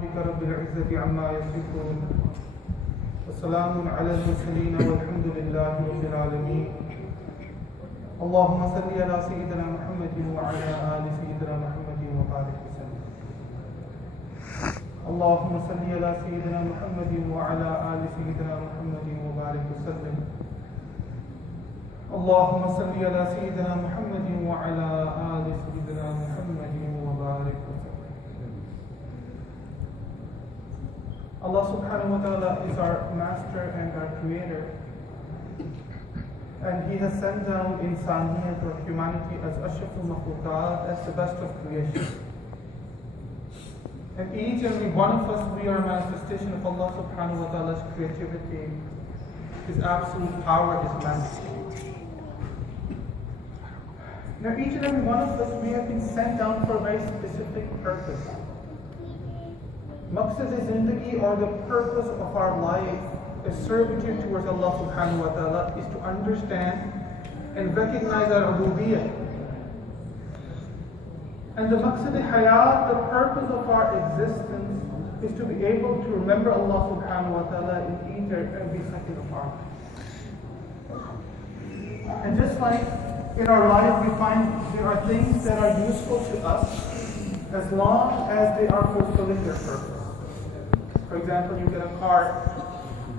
ربك رب العزة عما يصفون وسلام على المرسلين والحمد لله رب العالمين. اللهم صل على سيدنا محمد وعلى آل سيدنا محمد وبارك وسلم. اللهم صل على سيدنا محمد وعلى آل سيدنا محمد وبارك وسلم. اللهم صل على سيدنا محمد وعلى آل سيدنا محمد وبارك وسلم. Allah subhanahu wa ta'ala is our master and our creator, and He has sent down insaniyat or humanity as ashraful makhluqat, as the best of creation. And each and every one of us, we are a manifestation of Allah subhanahu wa ta'ala's creativity, His absolute power, His majesty. Now each and every one of us, we have been sent down for a very specific purpose. Maqsad-e-Zindagi, or the purpose of our life, is servitude towards Allah subhanahu wa ta'ala, is to understand and recognize our ubudiyyah. And the maqsad-e-hayat, the purpose of our existence, is to be able to remember Allah subhanahu wa ta'ala in each and every second of our life. And just like in our life, we find there are things that are useful to us as long as they are fulfilling their purpose. For example, you get a car.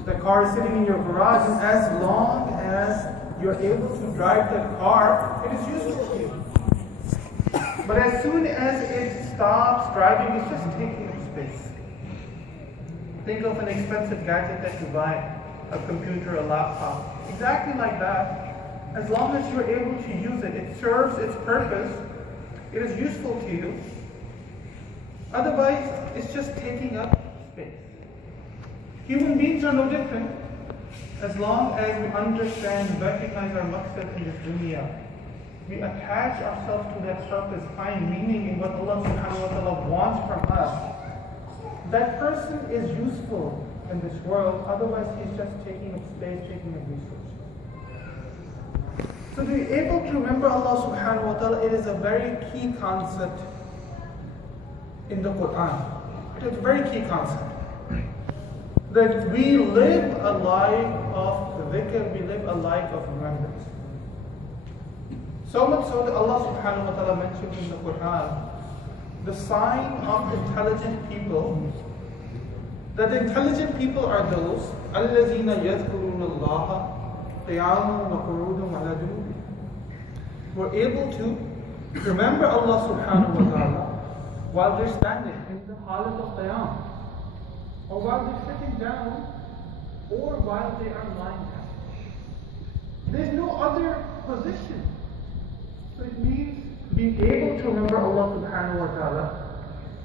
The car is sitting in your garage, and as long as you're able to drive that car, it is useful to you. But as soon as it stops driving, it's just taking up space. Think of an expensive gadget that you buy, a computer, a laptop. Exactly like that. As long as you're able to use it, it serves its purpose, it is useful to you. Otherwise, it's just taking up space. Human beings are no different. As long as we understand, recognize our maqsad in this dunya, we attach ourselves to that purpose, find meaning in what Allah subhanahu wa ta'ala wants from us, that person is useful in this world. Otherwise, he's just taking up space, taking up resources. So to be able to remember Allah subhanahu wa ta'ala, it is a very key concept in the Quran. It is a very key concept. That we live a life of dhikr, we live a life of remembrance. So much so that Allah subhanahu wa ta'ala mentioned in the Quran, the sign of intelligent people, that intelligent people are those الَّذِينَ يَذْكُرُونَ اللَّهَ قِيَامًا وَقُعُودًا وَعَلَى جُنُوبِهِمْ, who are able to remember Allah subhanahu wa ta'ala while they're standing in the halat of qiyam, or while they're sitting down, or while they are lying down. There's no other position. So it means being able to remember Allah subhanahu wa ta'ala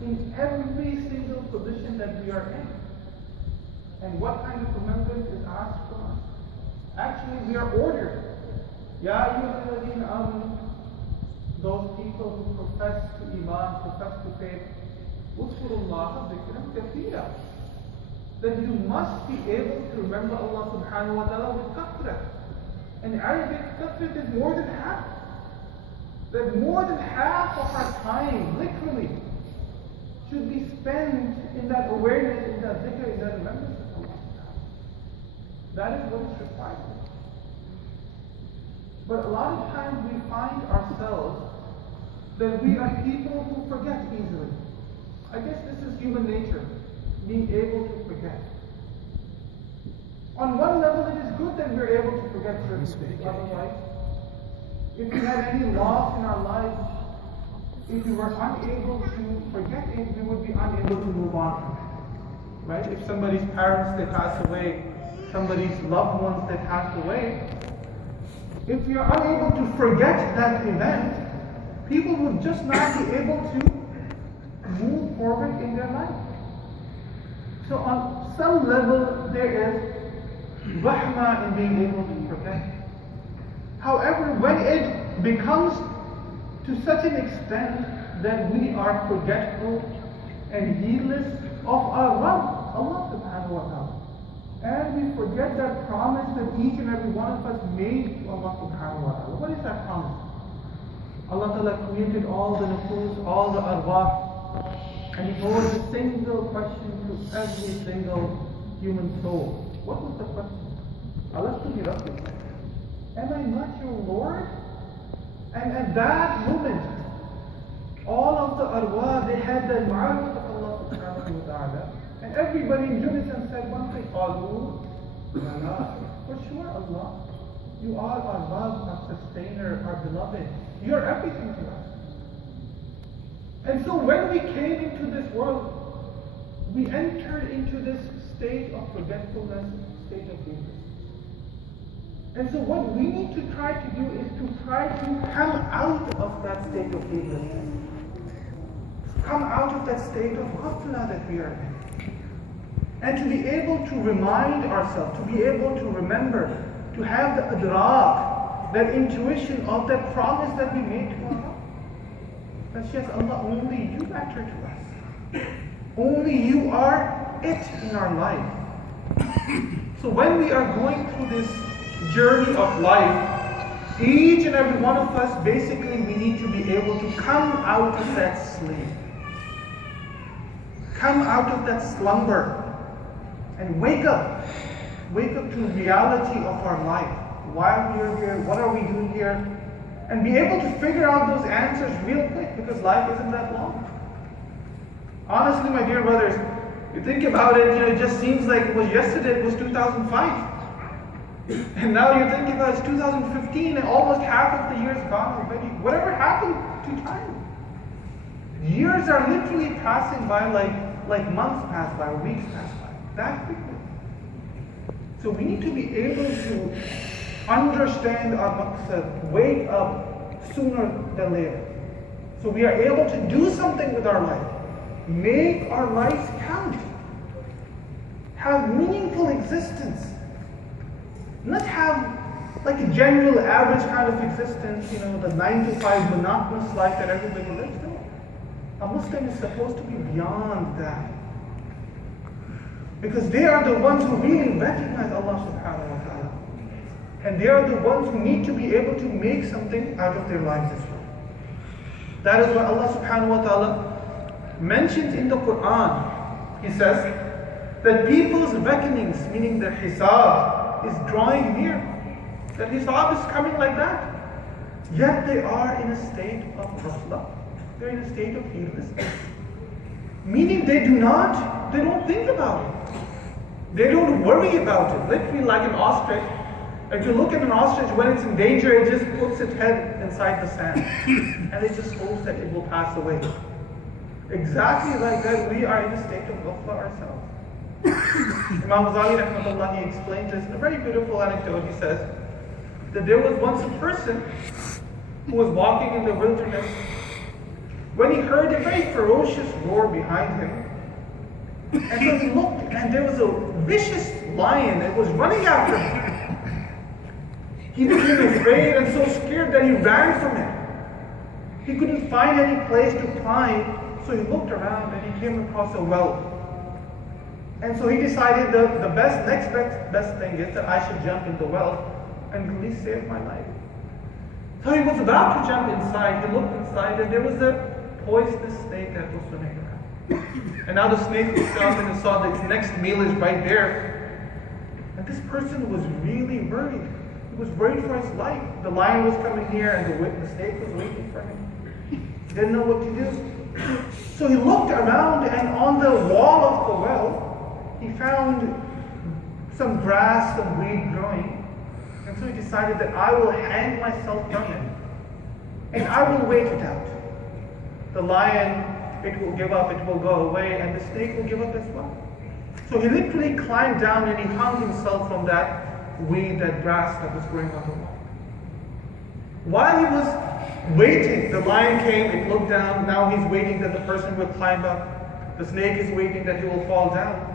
in every single position that we are in. And what kind of remembrance is asked from us? Actually, we are ordered. Ya ayyuhalladhina amanu, those people who profess to iman, profess to faith, udhkurullaha dhikran kathira, that you must be able to remember Allah subhanahu wa ta'ala with kathra. In Arabic, kathra is more than half. That more than half of our time, literally, should be spent in that awareness, in that dhikr, in that remembrance of Allah. That is what is required. But a lot of times we find ourselves that we are people who forget easily. I guess this is human nature, being able to forget. On one level, it is good that we're able to forget certain things. Otherwise, if we had any loss in our lives, if we were unable to forget it, we would be unable to move on from it. Right? If somebody's parents, they pass away, somebody's loved ones, they pass away, if we are unable to forget that event, people would just not be able to move forward in their life. So on some level, there is rahmah in being able to forget. However, when it becomes to such an extent that we are forgetful and heedless of our Rabb, Allah subhanahu wa ta'ala, and we forget that promise that each and every one of us made to Allah subhanahu wa ta'ala. What is that promise? Allah ta'ala created all the nufus, all the arwah, And he posed a single question to every single human soul. What was the question? Alastu bi rabbikum? Am I not your Lord? And at that moment, all of the arwah, they had the ma'rifat of Allah subhanahu wa ta'ala. And everybody in unison said one thing, Qalu, Lana. For sure, Allah, you are our love, our sustainer, our beloved. You are everything to us. And so when we came into this world, we entered into this state of forgetfulness, state of ignorance. And so what we need to try to do is to try to come out of that state of ignorance. Come out of that state of ghafla that we are in. And to be able to remind ourselves, to be able to remember, to have the adrak, that intuition of that promise that we made to Allah. That yes, Allah, only you matter to us. Only you are it in our life. So when we are going through this journey of life, each and every one of us, basically we need to be able to come out of that sleep. Come out of that slumber and wake up. Wake up to the reality of our life. Why we are here, what are we doing here? And be able to figure out those answers real quick, because life isn't that long. Honestly, my dear brothers, you think about it, it just seems like it was yesterday, it was 2005. And now you're thinking about it's 2015 and almost half of the year's gone already. Whatever happened to time? Years are literally passing by like months pass by, weeks pass by. That quickly. So we need to be able to understand our maqsad, wake up sooner than later. So we are able to do something with our life. Make our lives count. Have meaningful existence. Not have like a general average kind of existence, the 9 to 5 monotonous life that everybody lives. No. A Muslim is supposed to be beyond that. Because they are the ones who really recognize Allah subhanahu wa ta'ala. And they are the ones who need to be able to make something out of their lives as well. That is why Allah subhanahu wa ta'ala mentions in the Quran, He says that people's reckonings, meaning their hisab, is drawing near. That hisab is coming like that. Yet they are in a state of ghafla. They're in a state of heedlessness. Meaning they don't think about it. They don't worry about it. Literally like an ostrich. If you look at an ostrich, when it's in danger, it just puts its head inside the sand. And it just hopes that it will pass away. Exactly like that, we are in a state of ghafla ourselves. Imam Ghazali rahmatullah, he explains this in a very beautiful anecdote. He says that there was once a person who was walking in the wilderness when he heard a very ferocious roar behind him. And so he looked, and there was a vicious lion that was running after him. He became afraid and so scared that he ran from it. He couldn't find any place to climb, so he looked around and he came across a well. And so he decided the next best thing is that I should jump in the well and at least save my life. So he was about to jump inside. He looked inside, and there was a poisonous snake that was swimming around. And now the snake looked up and saw that its next meal is right there. And this person was really worried. He was worried for his life. The lion was coming near, and the snake was waiting for him. He didn't know what to do. So he looked around, and on the wall of the well, he found some grass, some weed growing. And so he decided that I will hang myself from it. And I will wait it out. The lion, it will give up, it will go away, and the snake will give up as well. So he literally climbed down and he hung himself from that weed, that grass that was growing on the wall. While he was waiting, the lion came, it looked down, now he's waiting that the person will climb up. The snake is waiting that he will fall down.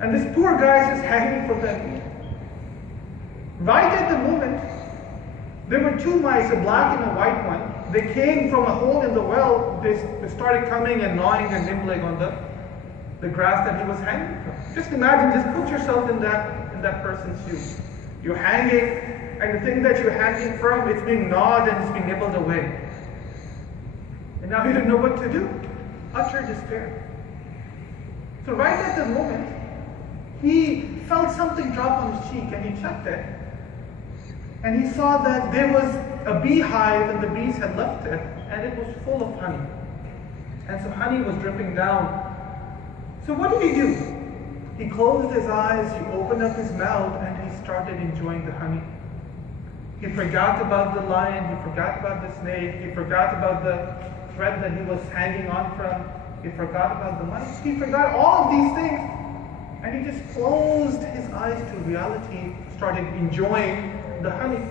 And this poor guy is just hanging from that weed. Right at the moment, there were two mice, a black and a white one. They came from a hole in the well. They started coming and gnawing and nibbling on the grass that he was hanging from. Just imagine, just put yourself in that person's shoes. You're hanging, and the thing that you're hanging from, it's being gnawed and it's being nibbled away. And now he didn't know what to do. utter despair. So right at the moment, he felt something drop on his cheek and he checked it. And he saw that there was a beehive and the bees had left it and it was full of honey. And so honey was dripping down. So what did he do? He closed his eyes, he opened up his mouth and he started enjoying the honey. He forgot about the lion, he forgot about the snake, he forgot about the thread that he was hanging on from, he forgot about the mice, he forgot all of these things. And he just closed his eyes to reality, started enjoying the honey.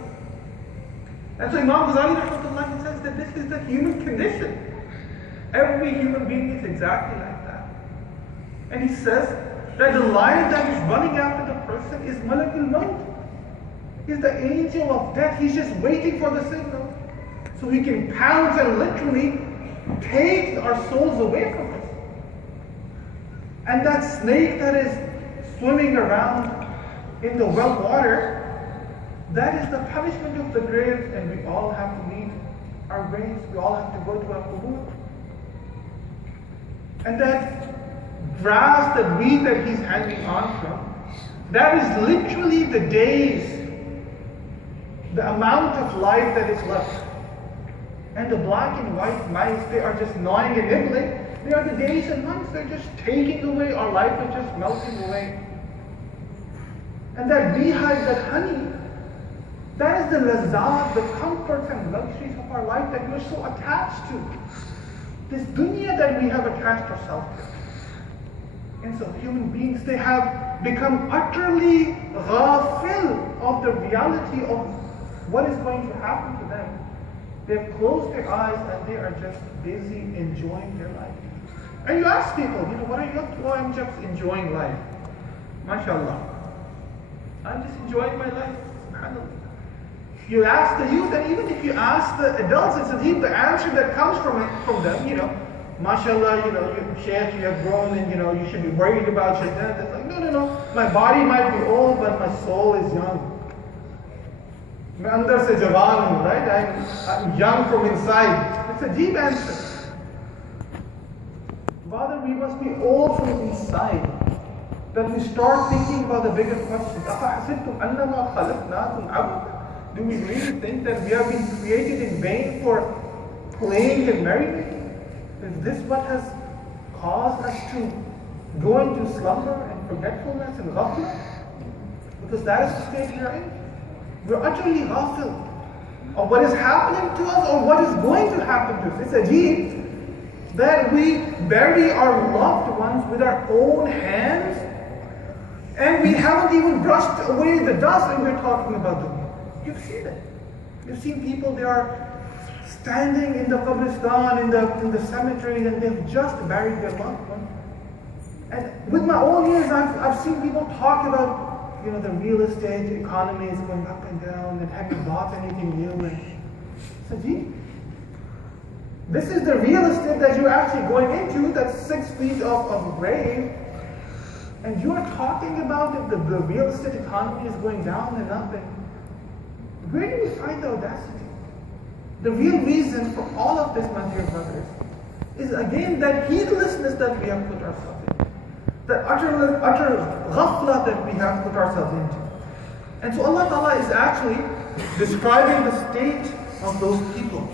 And so Imam Ghazali says that this is the human condition. Every human being is exactly like that. And he says that the lion that is running after the person is Malakul Maut. He's the angel of death. He's just waiting for the signal. So he can pounce and literally take our souls away from us. And that snake that is swimming around in the well water, that is the punishment of the grave, and we all have to meet our graves. We all have to go to our qubur. And that grass, that weed that he's hanging on from, that is literally the days, the amount of life that is left. And the black and white mice, they are just gnawing and nibbling. They are the days and months. They're just taking away. Our life is just melting away. And that beehive, that honey, that is the lazat, the comforts and luxuries of our life that we're so attached to. This dunya that we have attached ourselves to. And so human beings, they have become utterly ghafil of the reality of what is going to happen to them. They have closed their eyes and they are just busy enjoying their life. And you ask people, what are you up to? Oh, I'm just enjoying life. MashaAllah. I'm just enjoying my life. SubhanAllah. You ask the youth, and even if you ask the adults, it's the answer that comes from them, MashaAllah, you Shaykh, you have grown and you should be worried about your death. It's like, no. My body might be old, but my soul is young. Andar se jawan, right? I'm young from inside. It's a deep answer. Rather, we must be old from inside. That we start thinking about the bigger questions. Do we really think that we have been created in vain for playing and merrymaking? Is this what has caused us to go into slumber and forgetfulness and ghafla? Because that is the state we are in. We're utterly ghafil of what is happening to us or what is going to happen to us. It's ajib that we bury our loved ones with our own hands and we haven't even brushed away the dust and we're talking about them. You've seen it. You've seen people, they are standing in the qabristan, in the cemetery, and they've just buried their loved one. And with my own ears, I've seen people talk about, the real estate economy is going up and down, and have you bought anything new? And so, this is the real estate that you're actually going into, that's 6 feet of grave, and you're talking about if the real estate economy is going down and up. And where do we find the audacity? The real reason for all of this, my dear brothers, is again that heedlessness that we have put ourselves in. The utter ghafla that we have put ourselves into. And so Allah Ta'ala is actually describing the state of those people.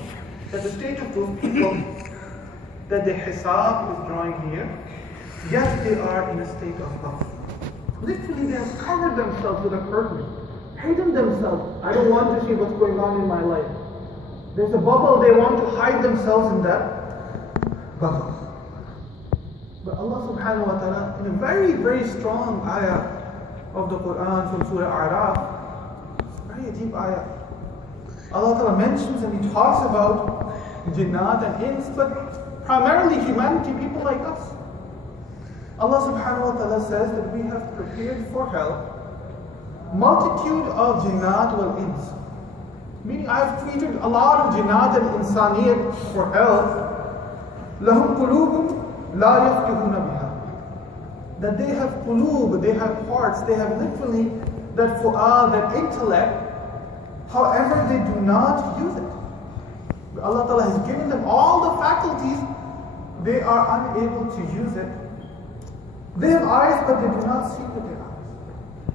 That the state of those people, that the hisab is drawing near, yet they are in a state of ghafla. Literally, they have covered themselves with a curtain. Hidden themselves. I don't want to see what's going on in my life. There's a bubble, they want to hide themselves in that bubble. But Allah subhanahu wa ta'ala, in a very, very strong ayah of the Quran from Surah A'raf, it's a very deep ayah. Allah ta'ala mentions and He talks about jinnat and ins, but primarily humanity, people like us. Allah subhanahu wa ta'ala says that we have prepared for hell multitude of jinnat wal ins. Meaning I have treated a lot of jinnat and insaniyat for hell. Lahum qulubun la yafqihuna biha. That they have qulub, they have hearts, they have literally that fu'ad, that intellect. However, they do not use it. Allah Ta'ala has given them all the faculties, they are unable to use it. They have eyes, but they do not see with their eyes.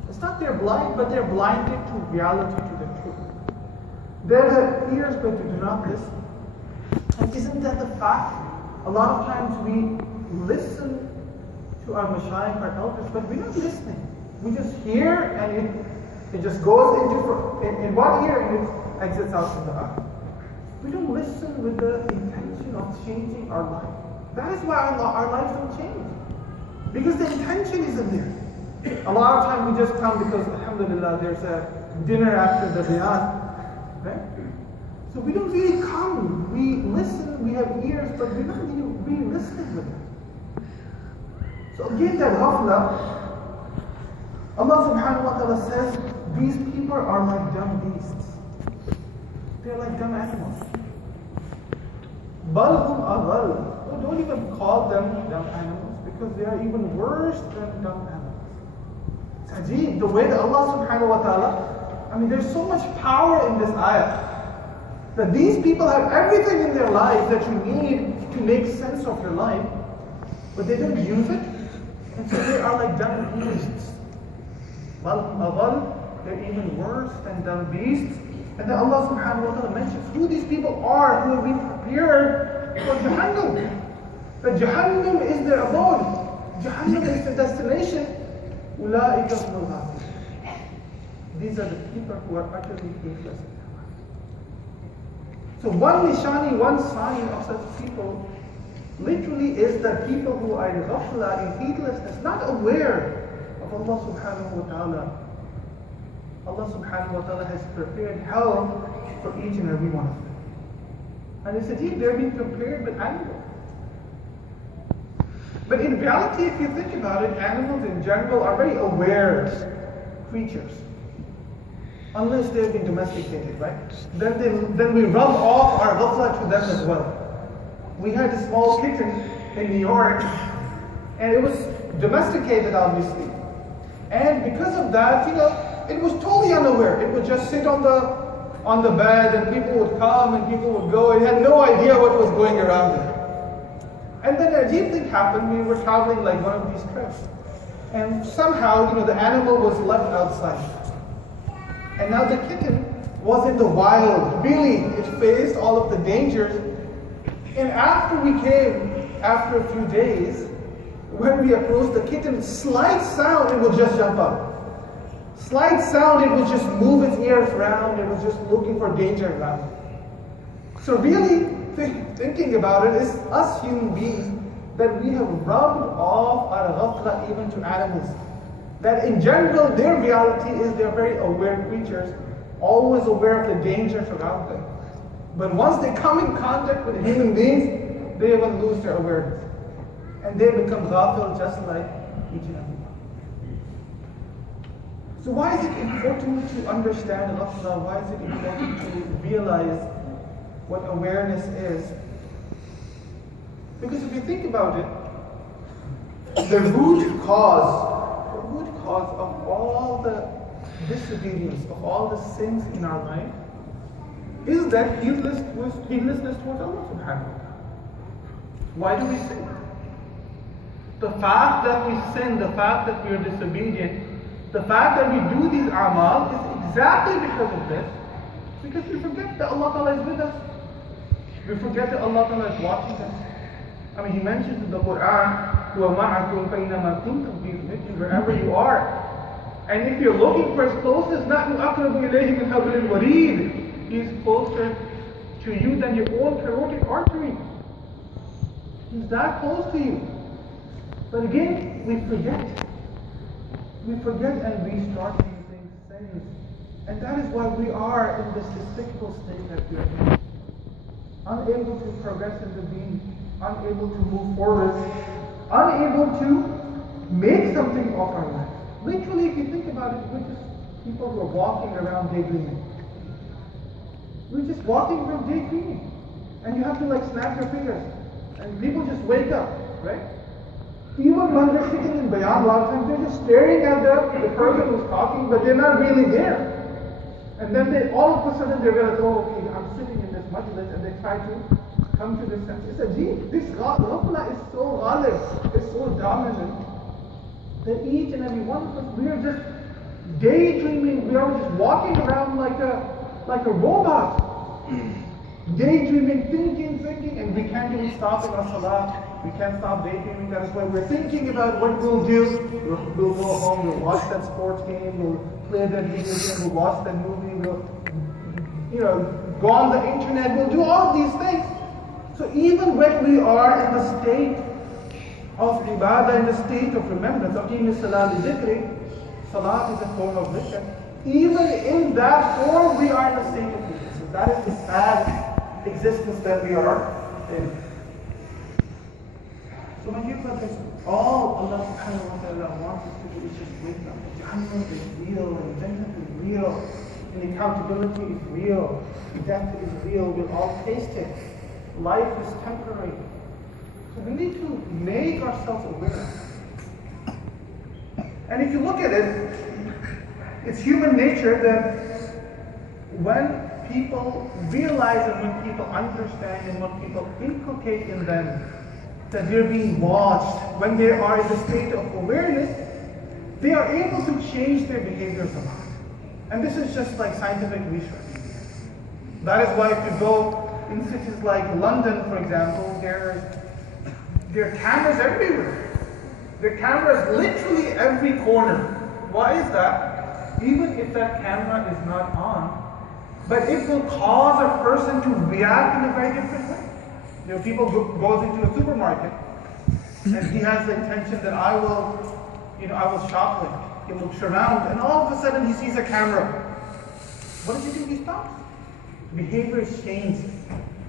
It's not they're blind, but they're blinded to reality, to the truth. They have ears, but they do not listen. And isn't that the fact? A lot of times we listen to our mashayikh, our elders, but we're not listening. We just hear and it just goes in one ear and it exits out from the other. We don't listen with the intention of changing our life. That is why our lives don't change. Because the intention isn't there. A lot of times we just come because, alhamdulillah, there's a dinner after the bayan. Right? So we don't really come. We listen, we have ears, but we're not really listening with it. So again, that ghafla, Allah subhanahu wa ta'ala says, these people are like dumb beasts. They're like dumb animals. Bal hum adhal. Don't even call them dumb animals because they are even worse than dumb animals. It's ajib, the way that Allah subhanahu wa ta'ala, there's so much power in this ayah. That these people have everything in their life that you need to make sense of your life, but they don't use it, and so they are like dumb beasts. Bal hum adhal. They're even worse than dumb beasts. And then Allah subhanahu wa ta'ala mentions who these people are who have been prepared for Jahannam. That Jahannam is their abode. Jahannam is the destination. Ulaika humul ghafilun. These are the people who are utterly heedless. So one nishani, one sign of such people literally is that people who are in ghafla, in heedlessness, not aware of Allah subhanahu wa ta'ala. Allah subhanahu wa ta'ala has prepared hell for each and every one of them. And it's indeed they're being compared with animals. But in reality, if you think about it, animals in general are very aware creatures. Unless they've been domesticated, right? Then we rub off our ghafla to them as well. We had a small kitten in New York, and it was domesticated, obviously. And because of that, it was totally unaware. It would just sit on the bed, and people would come and people would go. It had no idea what was going around it. And then a ajib thing happened. We were traveling like one of these trips, and somehow, the animal was left outside. And now the kitten was in the wild. Really, it faced all of the dangers. And after we came, after a few days, when we approached the kitten, slight sound, it would just jump up. Slight sound, it would just move its ears around. It was just looking for danger around. So really, thinking about it, is us human beings that we have rubbed off our ghafla even to animals. That in general, their reality is they're very aware creatures, always aware of the dangers around them. But once they come in contact with human beings, they even lose their awareness. And they become ghafil just like each and every one. So why is it important to understand ghafla? Why is it important to realize what awareness is? Because if you think about it, the root cause of all the disobedience, of all the sins in our life, is that heedlessness towards Allah subhanahu wa ta'ala. Why do we sin? The fact that we sin, the fact that we are disobedient, the fact that we do these amal is exactly because of this. Because we forget that Allah Ta'ala is with us. We forget that Allah Ta'ala is watching us. He mentions in the Quran, وَمَعَكُمْ فَإِنَّمَا كُنْتُمْ فِي wherever you are. And if you're looking for His closeness, نَحْنُ أَقْرَبُ إِلَيْهِ مِنْ حَبْلِ الْوَرِيدِ. He is closer to you than your own carotid artery. He's that close to you. But again, we forget. We forget and we start doing things. And that is why we are in this despicable state that we are in. Unable to progress in the deen, unable to move forward, unable to make something of our life. Literally, if you think about it, we're just people who are walking around daydreaming. We're just walking around daydreaming. And you have to snap your fingers. And people just wake up, right? Even when they're sitting in bayan, a lot of times they're just staring at the person who's talking, but they're not really there. And then all of a sudden they realize, oh, okay, I'm sitting in this majlis, and they try to come to this sense. It's a deep, this ghafla is so ghalib, it's so dominant, that each and every one of us, we are just daydreaming, we are just walking around like a robot. Daydreaming, thinking, and we can't even stop in our salah. We can't stop daydreaming. That is why we're thinking about what we'll do. We'll go home, we'll watch that sports game, we'll play that video game, we'll watch that movie, we'll go on the internet, we'll do all of these things. So even when we are in the state of ibadah, in the state of remembrance, salat is a form of dhikr. Even in that form, we are in a state of dhikr. So that is the sad existence that we are in. So my dear brothers, all Allah subhanahu wa ta'ala wants us to do is just wake up. Jahannam is real, and Jannah is real, and accountability is real, death is real, we'll all taste it. Life is temporary. So we need to make ourselves aware. And if you look at it, it's human nature that when people realize and when people understand and when people inculcate in them that they're being watched, when they are in the state of awareness, they are able to change their behaviors a lot. And this is just like scientific research. That is why if you go in cities like London, for example, there are cameras everywhere. There are cameras literally every corner. Why is that? Even if that camera is not on, but it will cause a person to react in a very different way. People goes into a supermarket and he has the intention that I will shoplift. He looks around and all of a sudden he sees a camera. What does he do? He stops. Behavior is changed.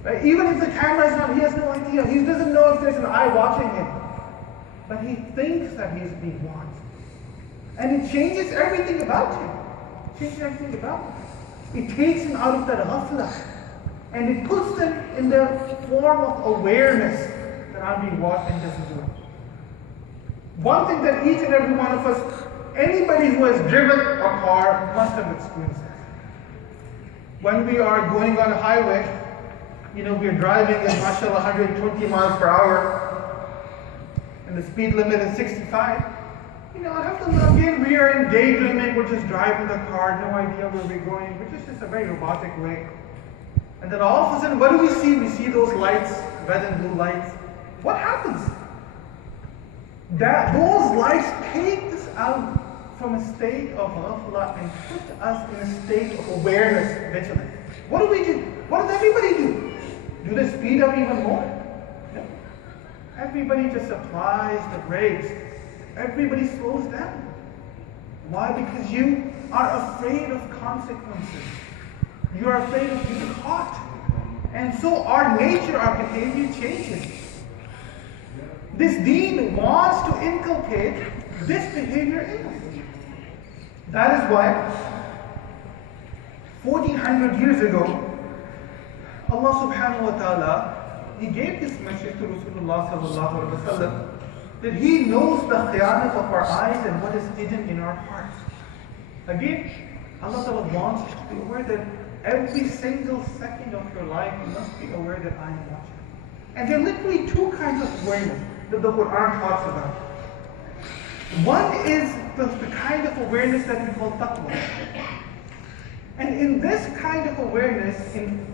Right? Even if the camera is not, he has no idea. He doesn't know if there's an eye watching him. But he thinks that he's being watched. And it changes everything about him. It takes him out of that ghafla. And it puts them in the form of awareness that I'm being watched and doesn't do it. One thing that each and every one of us, anybody who has driven a car must have experienced that. When we are going on a highway, we are driving at mashallah 120 miles per hour and the speed limit is 65. Alhamdulillah, again, we are in daydreaming, we're just driving the car, no idea where we're going, we're just a very robotic way. And then all of a sudden, what do we see? We see those lights, red and blue lights. What happens? Those lights take us out from a state of ghafla and put us in a state of awareness, vigilance. What do we do? What does everybody do? Do they speed up even more? No. Everybody just applies the brakes. Everybody slows down. Why? Because you are afraid of consequences. You are afraid of being caught. And so our nature, our behavior changes. This deen wants to inculcate this behavior in us. That is why 1400 years ago, Allah subhanahu wa ta'ala, He gave this message to Rasulullah sallallahu alaihi wasallam, that He knows the khiyanat of our eyes and what is hidden in our hearts. Again, Allah Ta'ala wants us to be aware that every single second of your life, you must be aware that I am watching. And there are literally two kinds of awareness that the Quran talks about. One is the kind of awareness that we call taqwa. And in this kind of awareness, in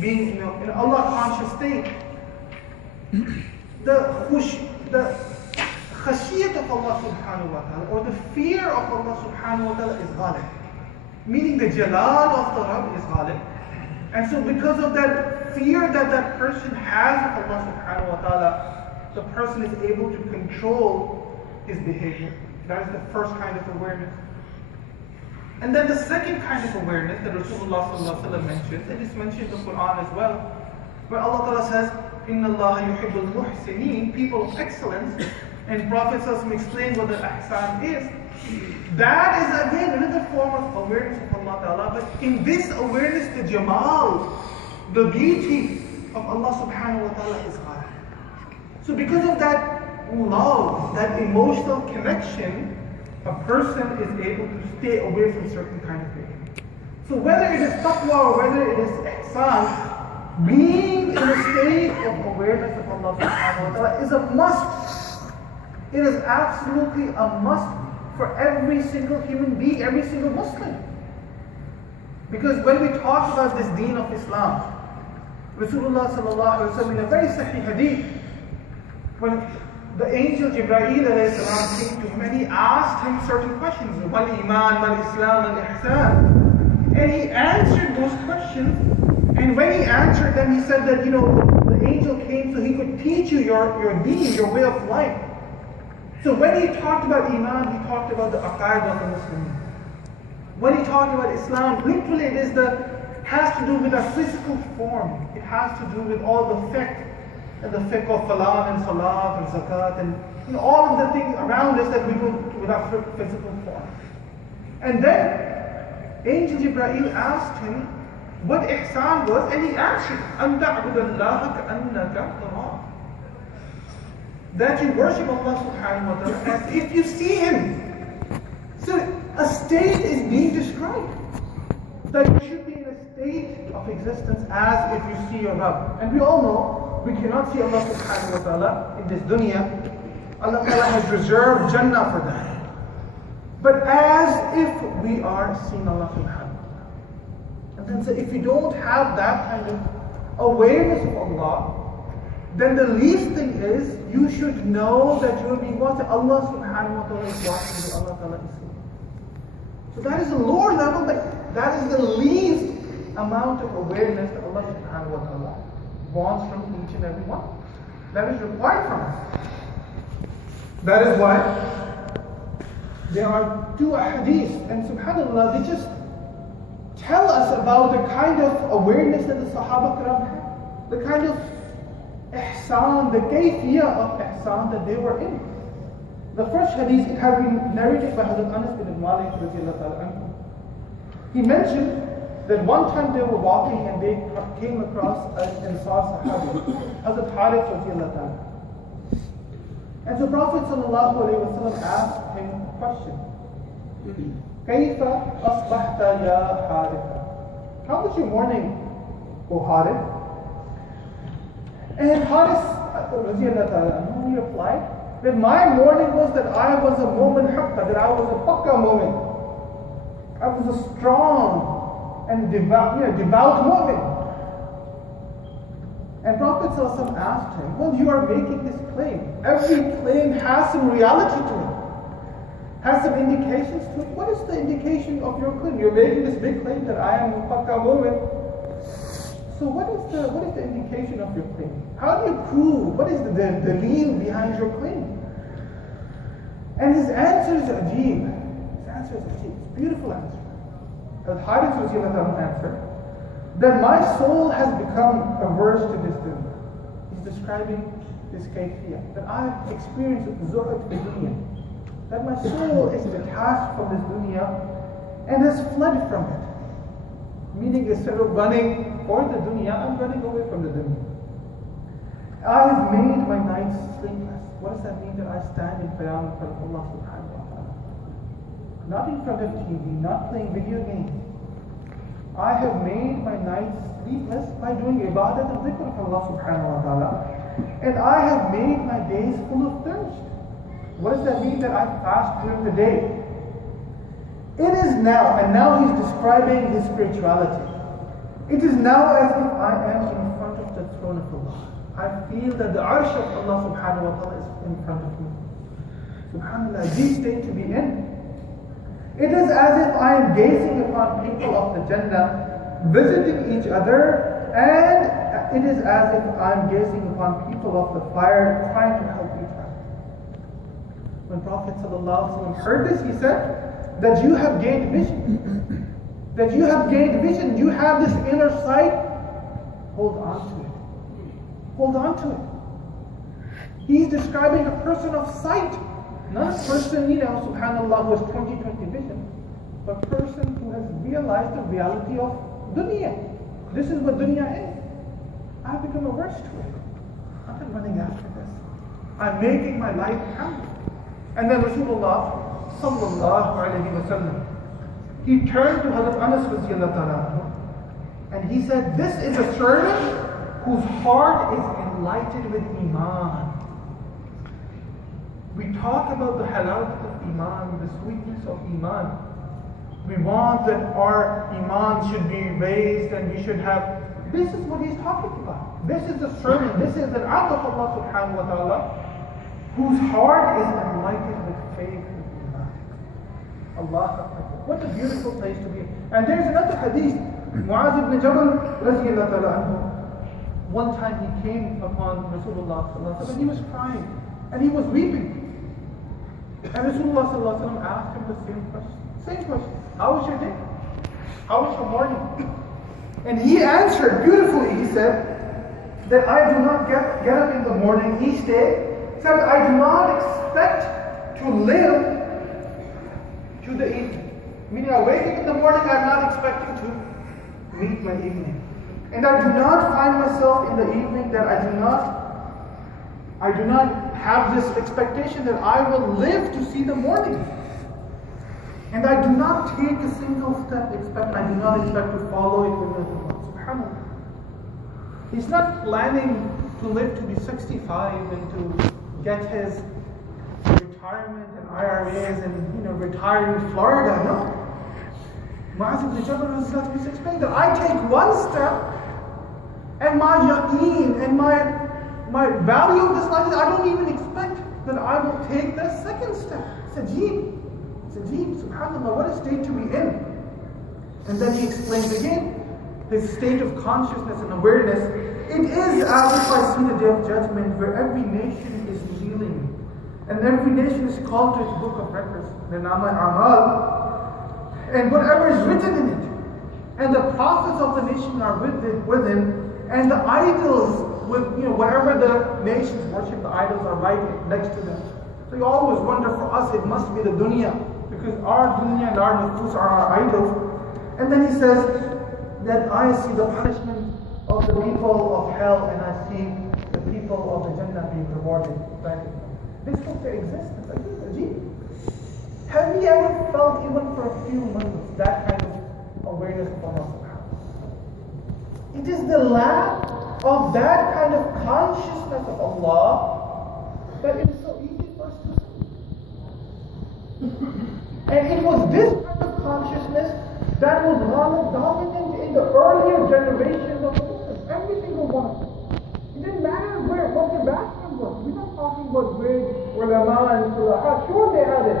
being in Allah conscious state, the khashiyat of Allah subhanahu wa ta'ala, or the fear of Allah subhanahu wa ta'ala is ghalib. Meaning the jalal of the Rabb is ghalib. And so because of that fear that person has of Allah subhanahu wa ta'ala, the person is able to control his behavior. That is the first kind of awareness. And then the second kind of awareness that Rasulullah sallallahu alaihi wasallam mentions, and it's mentioned in the Quran as well, where Allah Ta'ala says, Inna Allah yuhibbul muhsineen, people of excellence, and Prophet sallallahu alaihi wasallam explained what the ihsan is. That is again another form of awareness of Allah Ta'ala, but in this awareness, the jamal, the beauty of Allah subhanahu wa ta'ala is high. So because of that love, that emotional connection, a person is able to stay away from certain kind of behavior. So whether it is taqwa or whether it is ihsan, being in a state of awareness of Allah subhanahu wa ta'ala is a must. It is absolutely a must for every single human being, every single Muslim. Because when we talk about this deen of Islam, Rasulullah sallallahu alaihi wasallam in a very sahih hadith, when the angel Jibreel alayhi salam came to him and he asked him certain questions, Wal Iman, Wal Islam, Wal Ihsan, and he answered those questions. And when he answered them, he said that, the angel came so he could teach you your deen, your way of life. So when he talked about Iman, he talked about the aqaid of the Muslims. When he talked about Islam, literally has to do with our physical form. It has to do with all the fiqh, and the fiqh of salat and salat and zakat and all of the things around us that we do with our physical form. And then Angel Jibreel asked him what ihsan was, and he answered, أَن تَعْبُدَ اللَّهَ كَأَنَّكَ تَرَاهُ. That you worship Allah subhanahu wa ta'ala as if you see Him. So a state is being described. That you should be in a state of existence as if you see your Rabb. And we all know we cannot see Allah subhanahu wa ta'ala in this dunya. Allah ta'ala has reserved Jannah for that. But as if we are seeing Allah subhanahu wa ta'ala. And then so if you don't have that kind of awareness of Allah, then the least thing is you should know that you are being watched. Allah subhanahu wa ta'ala is watching you. Allah ta'ala is seeing. So that is a lower level, but that is the least amount of awareness that Allah subhanahu wa ta'ala wants from each and every one. That is required from us. That is why there are two hadiths, and subhanAllah, they just tell us about the kind of awareness that the Sahaba Kiram had, the kind of ihsan, the kayfiyah of ihsan that they were in. The first hadith, it has been narrated by Hazrat Anas bin Malik radiallahu ta'ala anhu. He mentioned that one time they were walking and they came across an Ansar Sahabi, Hazrat Harith radiallahu ta'ala. And so Prophet sallallahu alayhi wa sallam asked him a question. كيف أصبحت يا حارث? How was your morning, O Harith? And Harith radiallahu ta'ala, he replied that my morning was that I was a mu'min haqqa, that I was a pakka mu'min. I was a strong and devout mu'min. And Prophet ﷺ asked him, well, you are making this claim. Every claim has some reality to it, has some indications to it. What is the indication of your claim? You're making this big claim that I am a pakka mu'min. So what is the indication of your claim? How do you prove? What is the daleel behind your claim? And his answer is ajib. His answer is ajib. It's a beautiful answer. Al-Harith answered that my soul has become averse to this dunya. He's describing this kayfiyah, that I have experienced zuhud fi dunya, that my soul is detached from this dunya and has fled from it. Meaning, instead of running for the dunya, I'm running away from the dunya. I have made my nights sleepless. What does that mean? That I stand in qiyam in front of Allah subhanahu wa ta'ala. Not in front of TV, not playing video games. I have made my nights sleepless by doing ibadat and dhikr of Allah subhanahu wa ta'ala. And I have made my days full of thirst. What does that mean? That I fast during the day. It is now, and now he's describing his spirituality. It is now as if I am in front of the throne of Allah. I feel that the arsh of Allah subhanahu wa ta'ala is in front of me. SubhanAllah, this state to be in. It is as if I am gazing upon people of the Jannah, visiting each other, and it is as if I am gazing upon people of the fire, trying to help each other. When Prophet ﷺ heard this, he said that you have gained vision. That you have gained vision. You have this inner sight. Hold on to it. Hold on to it. He's describing a person of sight. Not a person, subhanAllah, who has 20/20 vision, but a person who has realized the reality of dunya. This is what dunya is. I've become averse to it. I'm not running after this. I'm making my life count. And then Rasulullah sallallahu alayhi wa sallam, he turned to Hazrat Anas radiallahu ta'ala and he said, this is a servant whose heart is enlightened with Iman. We talk about the halawat of Iman, the sweetness of Iman. We want that our Iman should be raised and we should have. This is what he's talking about. This is the sermon. This is an act of Allah subhanahu wa ta'ala, whose heart is enlightened with faith and Iman. Allah Akbar. What a beautiful place to be. And there's another hadith. Mu'adh ibn Jabal radiyallahu ta'ala anhu. One time he came upon Rasulullah sallallahu alaihi wasallam and he was crying and he was weeping. And Rasulullah sallallahu alaihi wasallam asked him the same question. Same question. How was your day? How was your morning? And he answered beautifully. He said that I do not get up in the morning each day. Said I do not expect to live to the evening. Meaning I wake up in the morning, I'm not expecting to meet my evening. And I do not find myself in the evening that I do not have this expectation that I will live to see the morning. And I do not take a single step, I do not expect to follow it with Allah. SubhanAllah. He's not planning to live to be 65 and to get his retirement and IRAs and retire in Florida. No. Mu'adh ibn Jabal was explaining that I take one step and my yaqeen and my value of this life is I don't even expect that I will take the second step. It's Ajib, subhanAllah, what a state to be in. And then he explains again his state of consciousness and awareness. It is as if I see the day of judgment where every nation is kneeling and every nation is called to its book of records, the Nama Amal, and whatever is written in it. And the prophets of the nation are with him, and the idols, whatever the nations worship, the idols are right next to them. So you always wonder, for us it must be the dunya, because our dunya and our nufus are our idols. And then he says that I see the punishment of the people of hell and I see the people of the Jannah being rewarded. This was their existence. Have you ever felt, even for a few moments, that kind of awareness of Allah? It is the lack of that kind of consciousness of Allah that it is so easy for us to see. And it was this kind of consciousness that was dominant in the earlier generations of Muslims. Every single one of them. It didn't matter what their background was. We're not talking about great ulama and sulaha. Sure, they had it.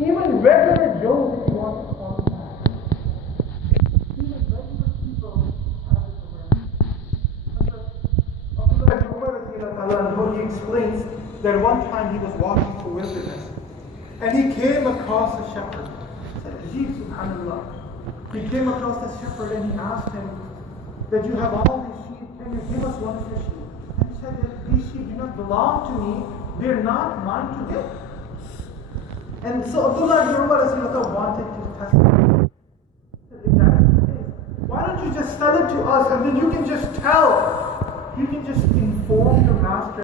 Even regular Joes, if you want to call them that. Even regular people have this awareness. He explains that one time he was walking through wilderness and he came across a shepherd. He said, Ajib, subhanAllah. He came across this shepherd and he asked him that you have all these sheep, can you give us one of your sheep? And he said that these sheep do not belong to me, they're not mine to give. And so Abdullah ibn Umar wanted to test him. If that is the case, why don't you just sell it to us and then you can just inform your master